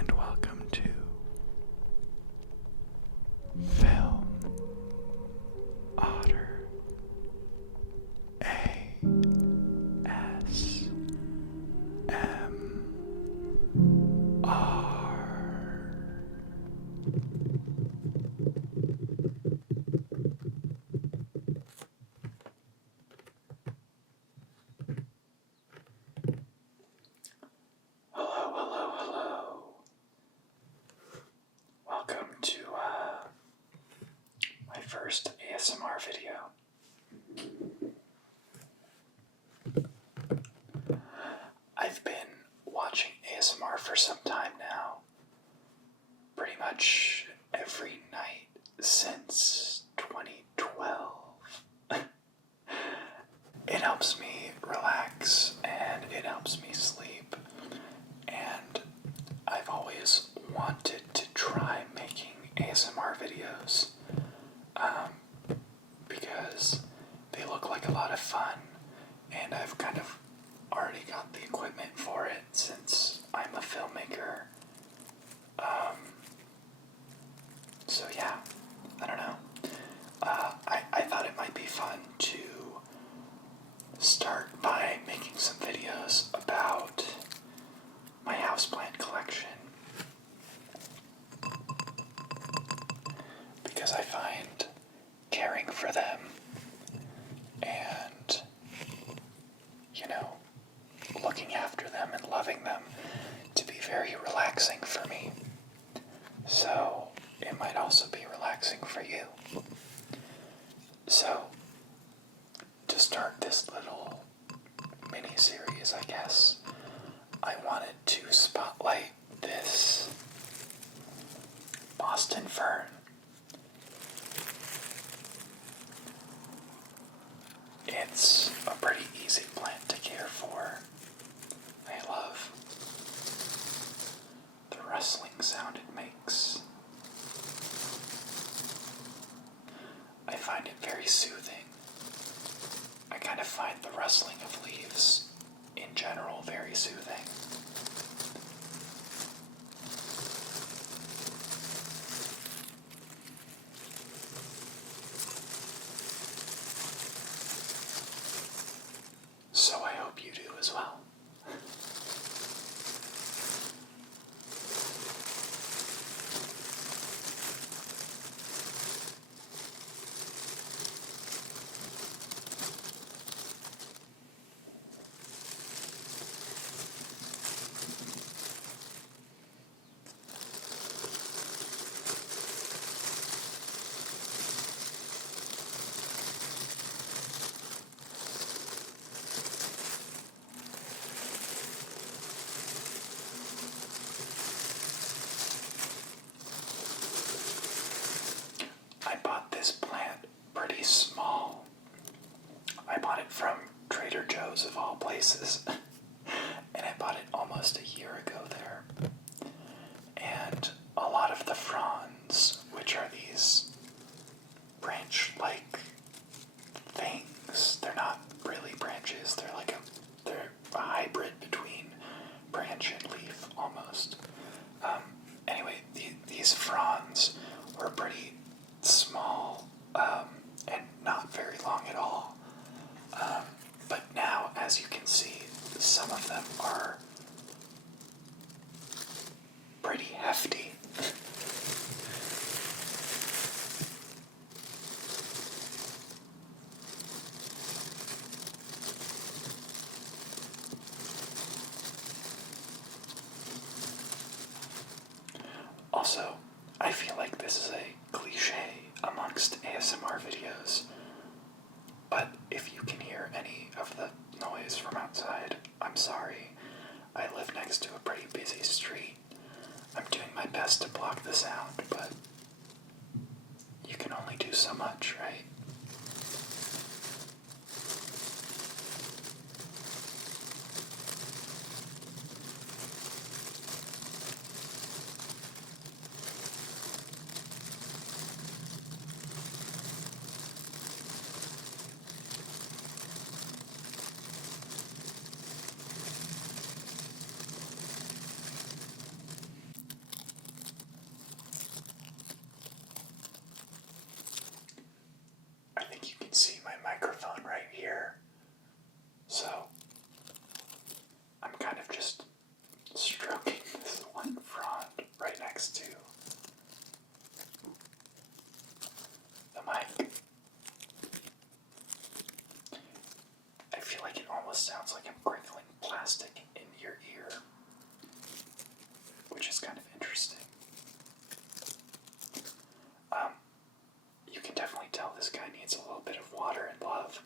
and welcome to Film Otter ASMR. Hello. Welcome to my first ASMR video. I've been watching ASMR for some time now, pretty much every night since 2012. It helps me relax and it helps me sleep, and I've always wanted to try making ASMR videos because they look like a lot of fun, and I've kind of already got the equipment for it since I'm a filmmaker. So yeah, I don't know. I thought it might be fun to start by making some videos about my houseplant collection, because I find caring for them and, looking after them and loving them to be very relaxing for me. So it might also be relaxing for you. So to start this little mini-series, I guess, I wanted to spotlight this Boston Fern. It's a pretty easy plant to care for. I love the rustling sound it makes. I find it very soothing. I kind of find the rustling of leaves in general very soothing. So I hope you do as well. I bought this plant pretty small. I bought it from Trader Joe's of all places. And I bought it almost a year ago there. And a lot of the fronds, which are these branch-like things, they're not really branches, they're a hybrid between branch and leaf almost. Anyway, these fronds were pretty small and not very long at all. But now, as you can see, some of them are pretty hefty. Also, I feel like this is a cliche amongst ASMR videos, but if you can hear any of the noise from outside, I'm sorry. I live next to a pretty busy street. I'm doing my best to block the sound, but you can only do so much, right? plastic in your ear, which is kind of interesting. You can definitely tell this guy needs a little bit of water and love.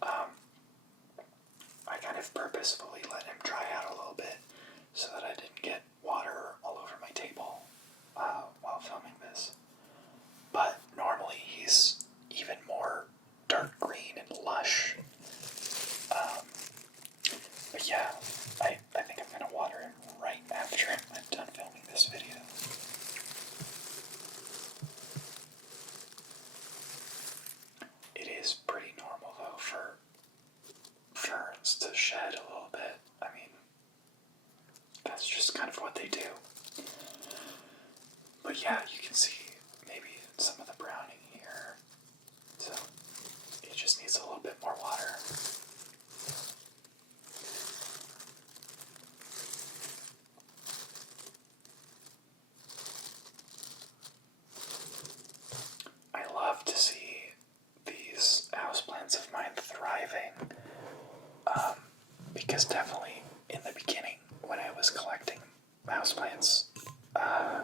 I kind of purposefully let him dry out a little bit so that I didn't get water all over my table while filming this. But normally he's even more dark green and lush. But yeah, I think I'm going to water him right after I'm done filming this video. It is pretty normal though for ferns to shed a little bit. I mean, that's just kind of what they do. But yeah, you can see maybe some of the browning here. So it just needs a little bit more water. I love to see these houseplants of mine thriving. Because definitely in the beginning, when I was collecting houseplants, I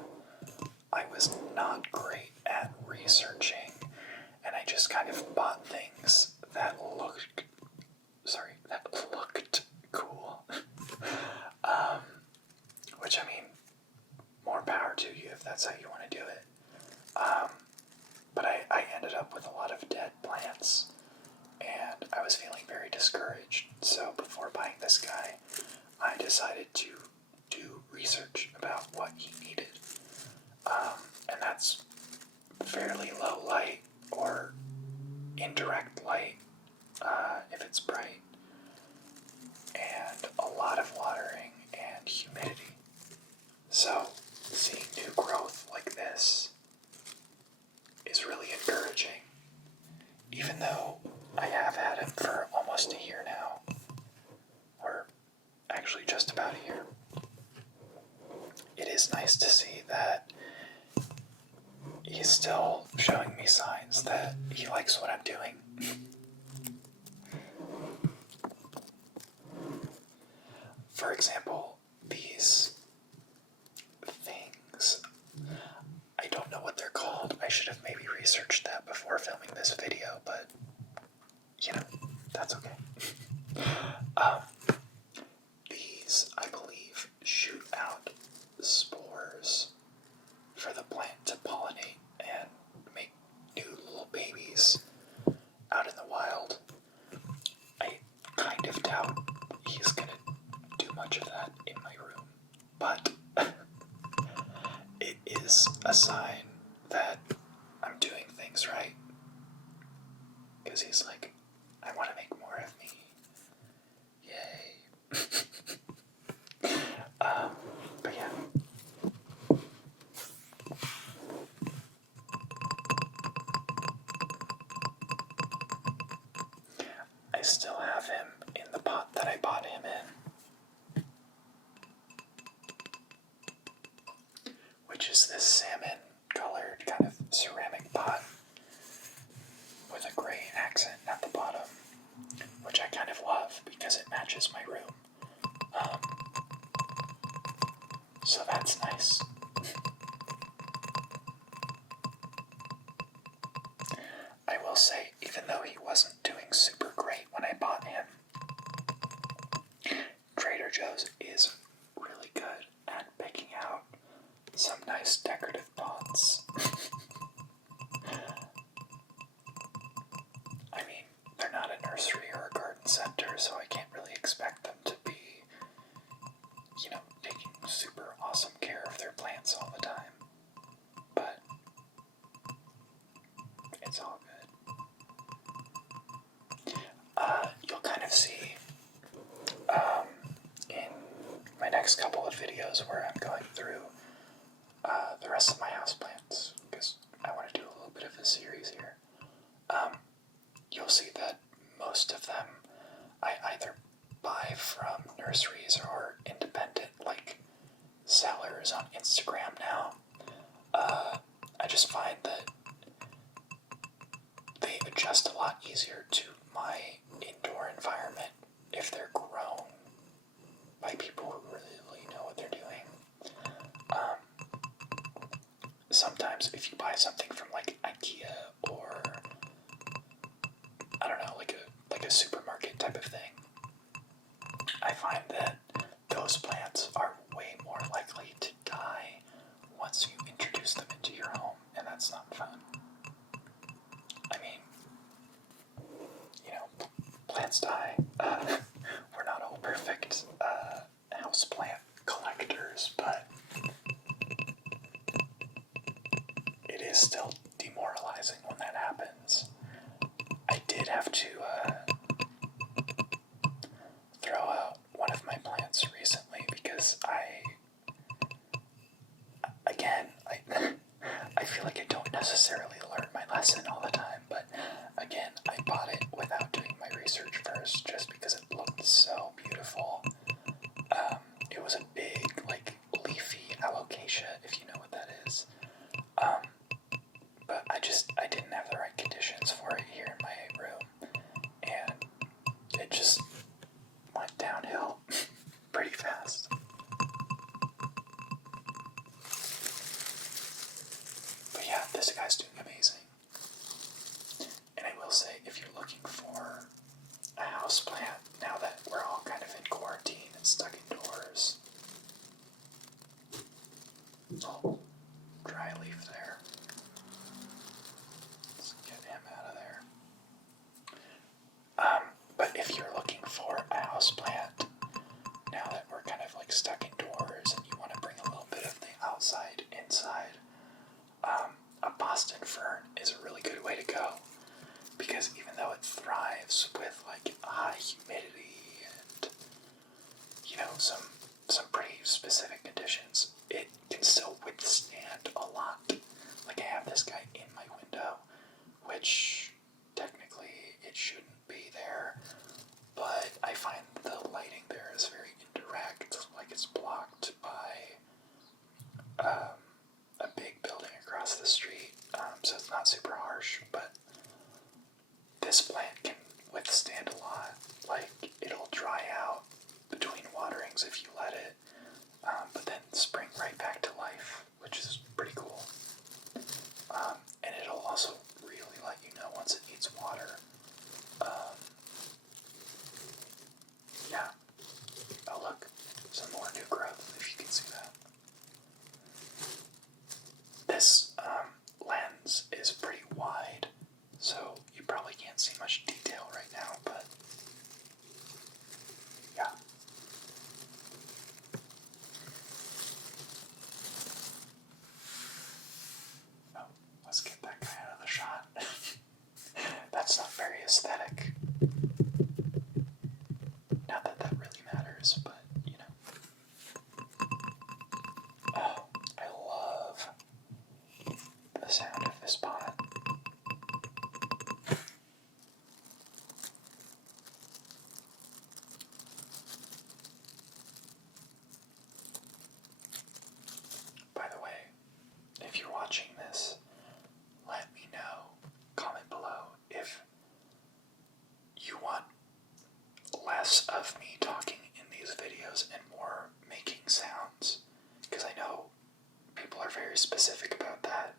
was not great at researching, and I just kind of bought things that looked cool. Which, I mean, more power to you if that's how you want to do it. But I ended up with a lot of dead plants, and I was feeling very discouraged. So before buying this guy, I decided to do research about what he needed. And that's fairly low light or indirect light if it's bright, and a lot of watering and humidity. So seeing new growth like this is really encouraging. Even though I have had him for almost a year now, or actually just about a year, it is nice to see that he's still showing me signs that he likes what I'm doing. For example, these things, I don't know what they're called. I should have maybe researched that before filming this video, but you know, that's okay. These, I believe, shoot out spores for the plant to pollinate and make new little babies out in the wild. I kind of doubt he's gonna do much of that in my room, but it is a sign that I'm doing things right. Because he's like, I want to make more of me. Yay. But yeah. I still have him in the pot that I bought him in, which is this salmon colored kind of ceramic pot with a gray accent at the bottom, which I kind of love because it matches my room. So that's nice. I will say, even though he wasn't doing super great when I bought him, Trader Joe's is really good at picking out some nice decorative pots. I mean, they're not a nursery or a garden center, so I can't really expect them to be, you know, taking super awesome care of their plants all the time. But it's all good. You'll kind of see in my next couple of videos where I'm going through the rest of my houseplants, because I want to do a little bit of a series here. You'll see that most of them I either buy from nurseries or independent, like sellers on Instagram now. I just find that they adjust a lot easier to my indoor environment if they're grown sometimes if you buy something from like IKEA or I don't know, like a supermarket type of thing, I find that those plants are way more likely to die once you introduce them into your home, and that's not fun. I mean, plants die. We're not all perfect houseplant collectors, but it is still demoralizing when that happens. I did have to throw out one of my plants recently because I feel like I don't necessarily learn my lesson all the time, but again, I bought it without doing my research first just because it looked so beautiful. It was a big, like, leafy alocasia, if you know what that is. But I didn't have the right conditions for it here in my room, and it just went downhill pretty fast. But yeah, this guy's doing amazing. And I will say, if you're looking for a houseplant, now that we're all kind of in quarantine and stuck indoors. Oh, dry leaf there. Let's get him out of there. But if you're looking for a houseplant, now that we're kind of like stuck indoors and you want to bring a little bit of the outside inside, a Boston Fern is a really good way to go, because even though it thrives with like high humidity and some pretty specific conditions, it can still withstand a lot. Like I have this guy in my window, which technically it shouldn't be there, but I find the lighting there is very indirect, like it's blocked by a big building across the street, so it's not super harsh, but this plant can withstand a lot. Like, it'll dry out between waterings if you let it, but then spring right back to life, which is pretty cool. And it'll also really let you know once it needs water. Yeah. Oh look, some more new growth, if you can see that. This lens is pretty wide, so you probably can't see much detail right now, but yeah. Oh, let's get that guy out of the shot. That's not very aesthetic. Not that that really matters, but Oh, I love the sound of this pot. By the way, if you're watching this, let me know, comment below if you want less of me talking in these videos and more making sounds, because I know people are very specific about that.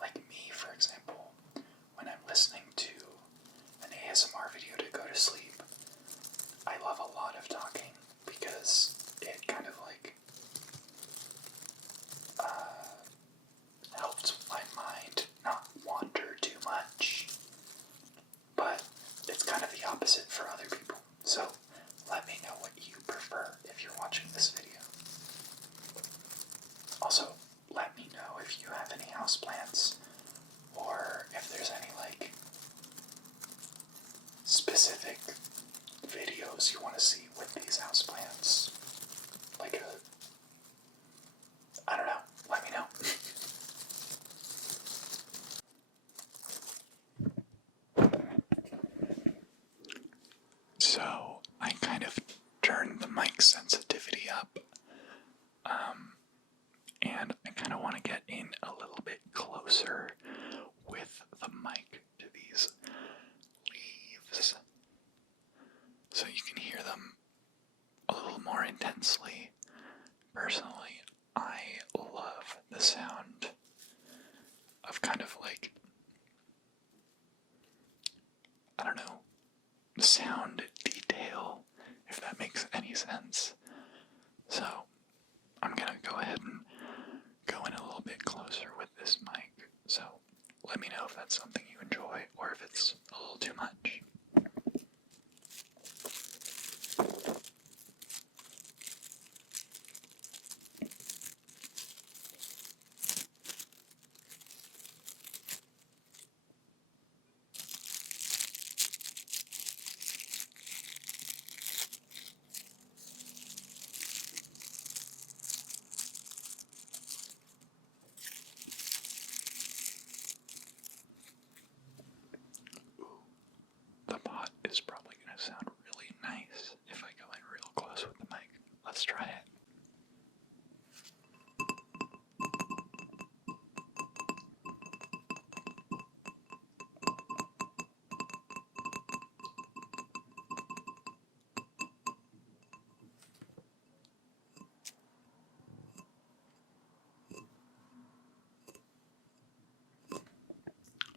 Like me, for example, when I'm listening to an ASMR video to go to sleep, I love a lot of talking because it kind of like helps my mind not wander too much. But it's kind of the opposite for other people. So let me know what you prefer if you're watching this video. Also, let me know if you have any houseplants, or if there's any like specific videos you want to see with these houseplants. Like I don't know, let me know. So, I kind of turned the mic sensitivity up, and I kind of want to get in a little bit closer with the mic to these leaves, so you can hear them a little more intensely. Personally, I love the sound sound detail, if that makes any sense. So I'm gonna go ahead and go in a little bit closer with this mic. So let me know if that's something you enjoy or if it's a little too much. The pot is probably going to sound really nice if I go in real close with the mic. Let's try it.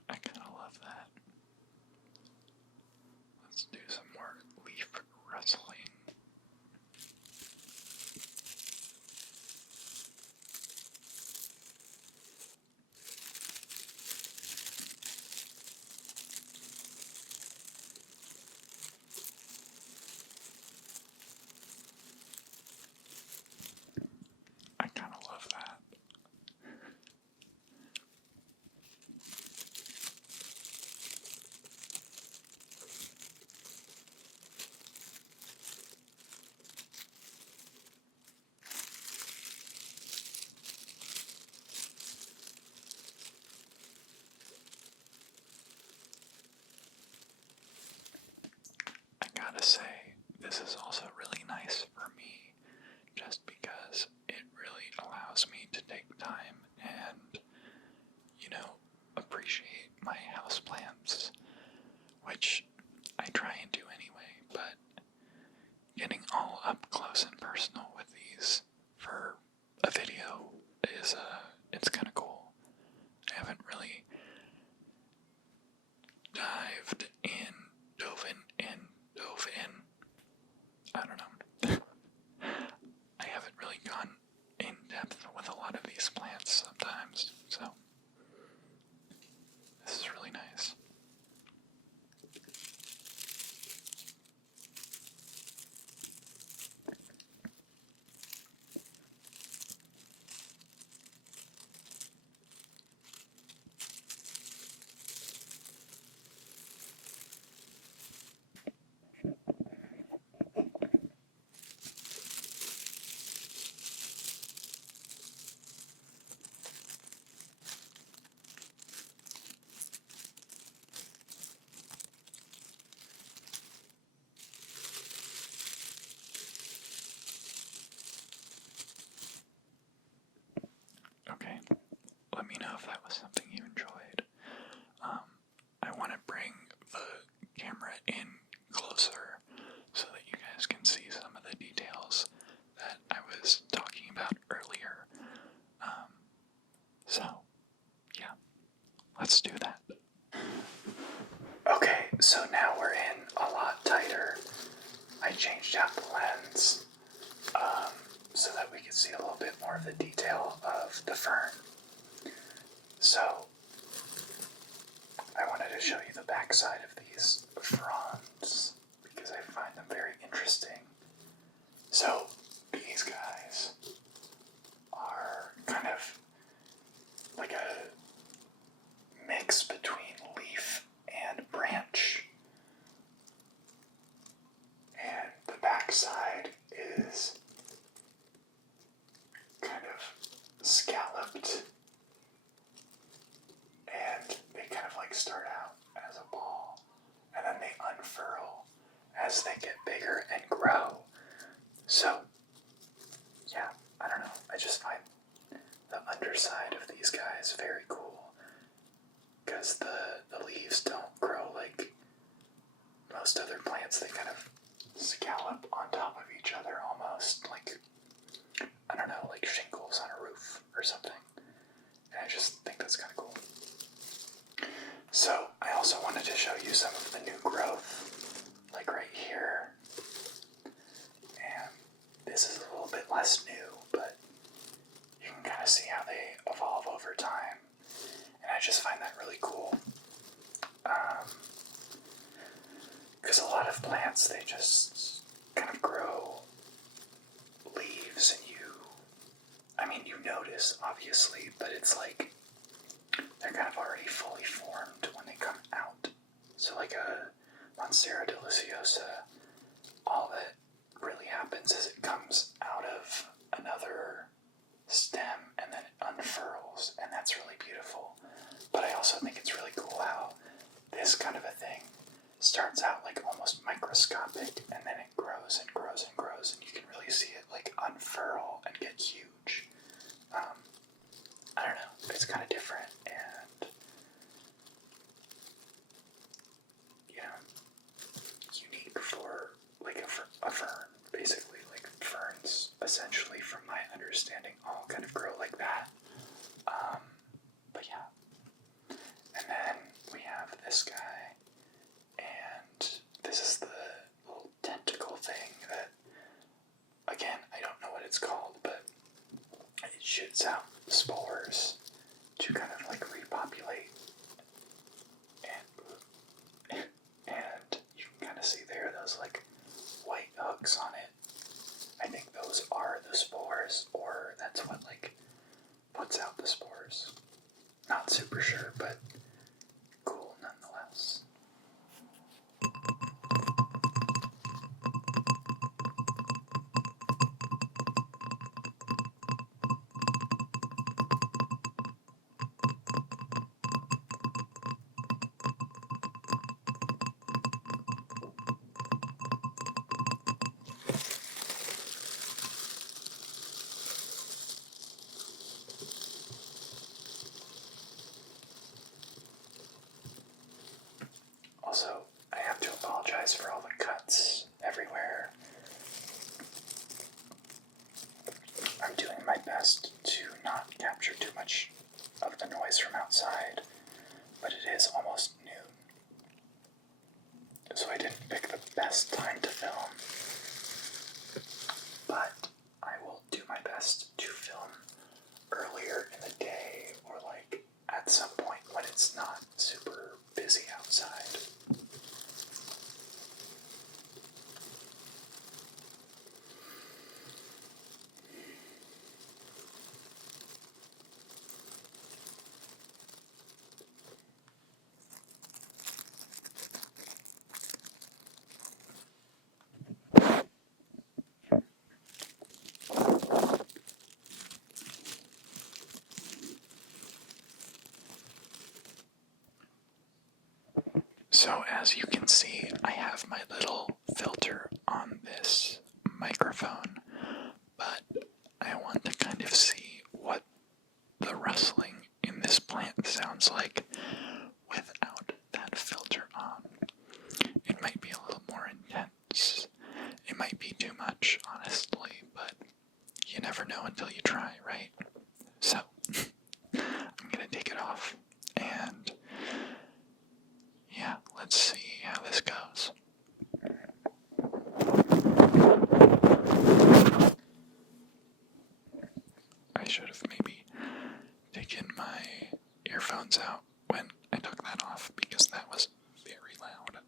I kind of love that. Let's do some more leaf rustling. I kind of love that. I gotta say, this is also really nice for me, just because it really allows me to take time and, appreciate my houseplants, which I try and do anyway, but getting all up close and personal with these for a video is, it's kind of cool. I haven't really dove in, I don't know. I haven't really gone in depth with a lot of these plants sometimes, so this is really nice. Okay, let me know if that was something you enjoyed. I want to bring the camera in closer so that you guys can see some of the details that I was talking about earlier. So, yeah, let's do that. Okay, so now we're in a lot tighter. I changed out the lens so that we could see a little bit more of the detail of the fern. So, I wanted to show you the backside of these fronds because I find them very interesting. So, these guys are kind of like a mix between leaf and branch. And the backside is kind of scalloped, and they kind of like start out as a ball, and then they unfurl as they get bigger and grow. So, yeah, I don't know, I just find the underside of these guys very cool, because the leaves don't grow like most other plants. They kind of scallop on top of each other almost, like, I don't know, like shingles on a roof or something. And I just think that's kind of cool. So I also wanted to show you some of the new growth, like houseplant, they just kind of grow leaves, and you notice, obviously, but it's like they're kind of already fully formed when they come out. So like a Monstera deliciosa, all that really happens is it comes out of another stem and then it unfurls, and that's really beautiful. But I also think it's really cool how this kind of a thing starts out like almost microscopic, and then it grows and grows and grows, and you can really see it like unfurl and get huge. I don't know, it's kind of different, and unique for like a fern, basically. Like ferns, essentially, from my understanding, all kind of grow like that. But yeah, and then we have this guy, and this is the little tentacle thing that, again, I don't know what it's called, but it shoots out spores to kind of like repopulate, and you can kind of see there those like white hooks on it. I think those are the spores, or that's what like puts out the spores. Not super sure, but cool nonetheless. Also, I have to apologize for all the cuts everywhere. I'm doing my best to not capture too much of the noise from outside, but it is almost noon, so I didn't pick the best time to film. But I will do my best to film earlier in the day, or like at some point when it's not super busy outside. So as you can see, I have my little filter on this microphone, but I want to kind of see what the rustling in this plant sounds like without that filter on. It might be a little more intense. It might be too much, honestly, but you never know until you try, right? So, I'm gonna take it off, and yeah, let's see how this goes. I should have maybe taken my earphones out when I took that off, because that was very loud.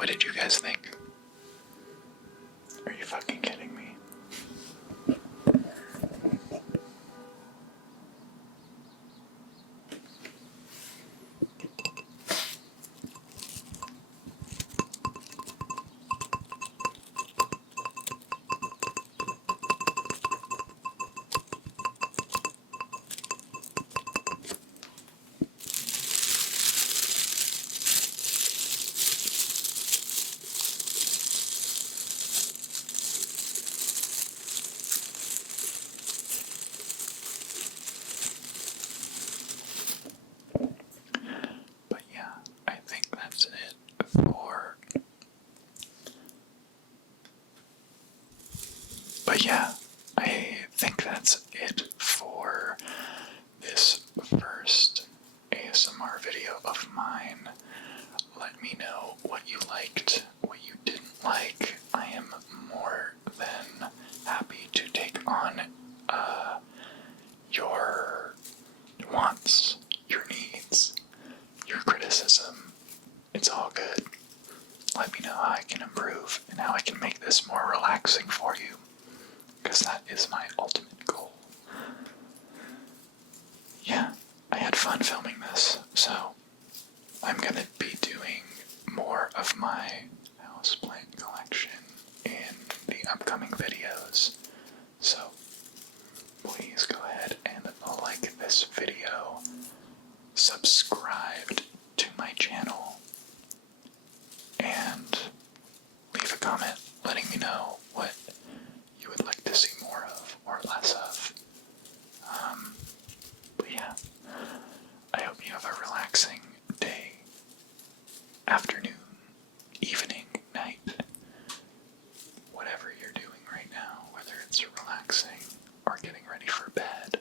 What did you guys think? Are you fucking kidding me? But yeah, I think that's it for... But yeah, I think that's it for this first ASMR video of mine. Let me know what you liked, what you didn't like. I am more than happy to take on your wants, your needs, your criticism. It's all good. Let me know how I can improve and how I can make this more relaxing for you, because that is my ultimate goal. Yeah, I had fun filming this, so I'm gonna be doing more of my houseplant collection in the upcoming videos. So please go ahead and like this video, subscribe to my channel, and leave a comment letting me know what you would like to see more of or less of. But yeah, I hope you have a relaxing day, afternoon, evening, night, whatever you're doing right now, whether it's relaxing or getting ready for bed,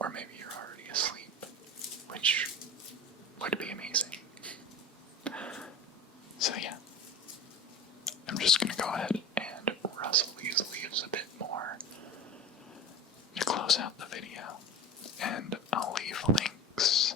or maybe you're already asleep, which would be amazing. So yeah, I'm just gonna go ahead and rustle these leaves a bit more to close out the video, and I'll leave links